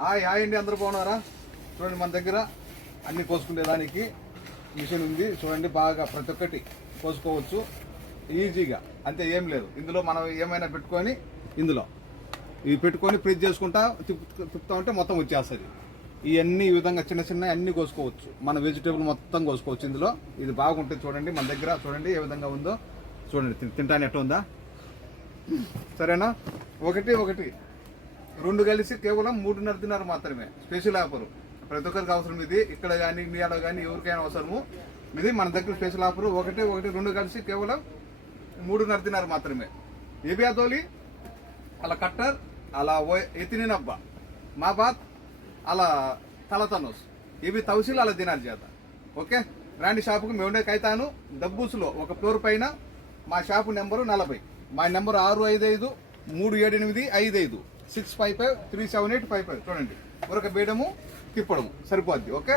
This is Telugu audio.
హాయ్ అండి, అందరూ బాగున్నారా? చూడండి, మన దగ్గర అన్ని కోసుకునే దానికి మిషన్ ఉంది. చూడండి, బాగా ప్రతి ఒక్కటి కోసుకోవచ్చు ఈజీగా. అంతే, ఏం లేదు. ఇందులో మనం ఏమైనా పెట్టుకొని ఇందులో ఇవి పెట్టుకొని ఫ్రిడ్జ్ చేసుకుంటా తిప్పుతా ఉంటే మొత్తం వచ్చేస్తుంది. ఇవన్నీ ఈ విధంగా చిన్న చిన్న అన్ని కోసుకోవచ్చు. మన వెజిటేబుల్ మొత్తం కోసుకోవచ్చు ఇందులో. ఇది బాగుంటుంది. చూడండి, మన దగ్గర చూడండి ఏ విధంగా ఉందో. చూడండి, తింటాను ఎట్లా ఉందా. సరేనా? ఒకటి రెండు కలిసి కేవలం 3.5 దినాలు మాత్రమే. స్పెషల్ ఆఫర్ ప్రతి ఒక్కరికి అవసరం. ఇది ఇక్కడ కానీ ఇండియాలో కానీ ఎవరికైనా అవసరము. ఇది మన దగ్గర స్పెషల్ ఆఫర్. ఒకటి రెండు కలిసి కేవలం 3.5 దినాలు మాత్రమే. ఏబియా తోలి అలా కట్టర్ అలా ఎత్తిన నబ్బా మా బాత్ అలా తలతనోస్ ఇవి తౌసీలు అలా దినాలు చేత. ఓకే, రాండి షాపుకు. మేము ఉండే కైతాను డబ్బూసులో ఒక ఫ్లోర్ పైన. మా షాపు నెంబరు 40. మా నెంబరు 655-378-55 655-378-55. చూడండి, ఒక బేడము తిప్పడము సరిపోద్ది. ఓకే.